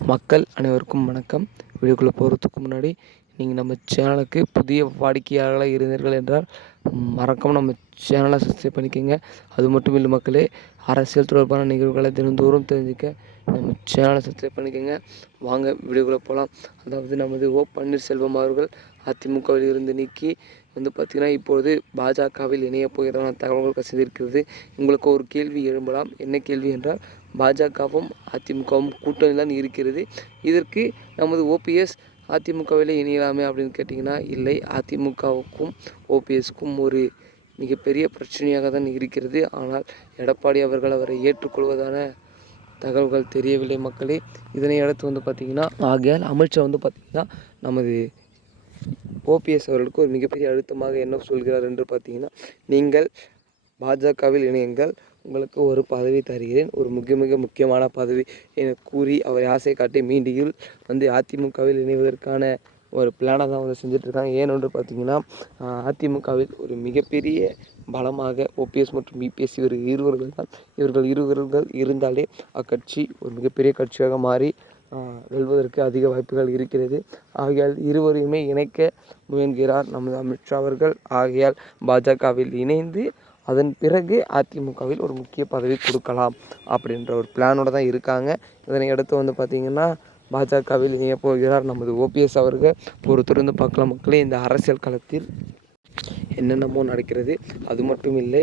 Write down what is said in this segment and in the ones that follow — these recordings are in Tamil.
மக்கள் அனைவருக்கும் வணக்கம். வீடியோக்குள்ளே போகிறதுக்கு முன்னாடி நீங்கள் நம்ம சேனலுக்கு புதிய வாடிக்கையாளர்களாக இருந்தீர்கள் என்றால் மறக்காமல் நம்ம சேனலை சப்ஸ்கிரைப் பண்ணிக்கோங்க. அது மட்டும் இல்லை மக்களே அரசியல் தொடர்பான நிகழ்வுகளை தினந்தோறும் தெரிஞ்சுக்க நம்ம சேனலை சப்ஸ்கிரைப் பண்ணிக்கோங்க. வாங்க வீடியோக்குள்ளே போகலாம் அதாவது நமது ஓ பன்னீர்செல்வம் அவர்கள் அதிமுகவில் இருந்து நீக்கி வந்து பார்த்திங்கன்னா இப்பொழுது பாஜகவில் இணையப் போகிறதான தகவல்கள் கசிந்திருக்கிறது. உங்களுக்கு ஒரு கேள்வி எழும்பலாம். என்ன கேள்வி என்றால் பாஜகவும் அதிமுகவும் கூட்டணி தான் இருக்கிறது. இதற்கு நமது ஓபிஎஸ் அதிமுகவில் இணையலாமே அப்படின்னு கேட்டிங்கன்னா இல்லை. அதிமுகவுக்கும் ஓபிஎஸ்க்கும் ஒரு மிகப்பெரிய பிரச்சனையாக தான் இருக்கிறது. ஆனால் எடப்பாடி அவர்கள் அவரை ஏற்றுக்கொள்வதான தகவல்கள் தெரியவில்லை மக்களே. இதனை அடுத்து வந்து பார்த்திங்கன்னா ஆகையால் அமித்ஷா வந்து பார்த்திங்கன்னா நமது ஓபிஎஸ் அவர்களுக்கு ஒரு மிகப்பெரிய அழுத்தமாக என்ன சொல்கிறார் என்று பார்த்தீங்கன்னா நீங்கள் பாஜகவில் இணையுங்கள் உங்களுக்கு ஒரு பதவி தருகிறேன் ஒரு மிக மிக முக்கியமான பதவி என கூறி அவர் ஆசை காட்டி மீண்டியில் வந்து அதிமுகவில் இணைவதற்கான ஒரு பிளானாக தான் வந்து செஞ்சிட்ருக்காங்க. ஏனென்று பார்த்தீங்கன்னா அதிமுகவில் ஒரு மிகப்பெரிய பலமாக ஓபிஎஸ் மற்றும் இபிஎஸ் இவர் இருவர்கள் தான் இவர்கள் இருவர்கள் இருந்தாலே அக்கட்சி ஒரு மிகப்பெரிய கட்சியாக மாறி வெல்வதற்கு அதிக வாய்ப்புகள் இருக்கிறது. ஆகையால் இருவரையுமே இணைக்க முயன்கிறார் நமது அமித்ஷா அவர்கள். ஆகையால் பாஜகவில் இணைந்து அதன் பிறகு அதிமுகவில் ஒரு முக்கிய பதவி கொடுக்கலாம் அப்படின்ற ஒரு பிளானோட தான் இருக்காங்க. இதனை அடுத்து வந்து பார்த்திங்கன்னா பாஜகவில் இணைய போகிறார் நமது ஓபிஎஸ் அவர்கள். பொறுத்திருந்து பார்க்கலாம் மக்களே இந்த அரசியல் களத்தில் என்னென்னமோ நடக்கிறது. அது மட்டும் இல்லை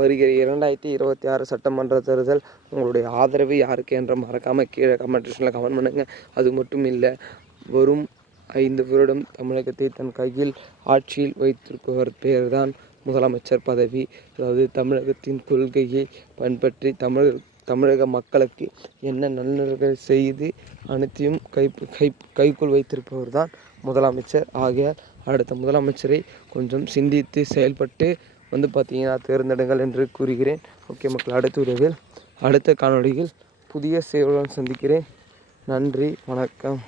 வருகிற இரண்டாயிரத்தி இருபத்தி ஆறு சட்டமன்ற தேர்தல் உங்களுடைய ஆதரவு யாருக்கு என்ற மறக்காமல் கீழே கமெண்ட் செக்ஷனில் கமெண்ட் பண்ணுங்கள் அது மட்டும் இல்லை வரும் ஐந்து வருடம் தமிழகத்தை தன் கையில் ஆட்சியில் வைத்திருப்பவர் பெயர்தான் முதலமைச்சர் பதவி. அதாவது தமிழகத்தின் கொள்கையை பின்பற்றி தமிழ் தமிழக மக்களுக்கு என்ன நல்லர்கள் செய்து அனைத்தையும் கை கை கைக்குள் வைத்திருப்பவர் தான் முதலமைச்சர். ஆகிய அடுத்த முதலமைச்சரை கொஞ்சம் சிந்தித்து செயல்பட்டு வந்து பார்த்தீங்கன்னா தேர்ந்தெடுங்கள் என்று கூறுகிறேன். ஓகே மக்கள் அடுத்த உறவில் அடுத்த காணொலியில் புதிய சேவையுடன் சந்திக்கிறேன். நன்றி வணக்கம்.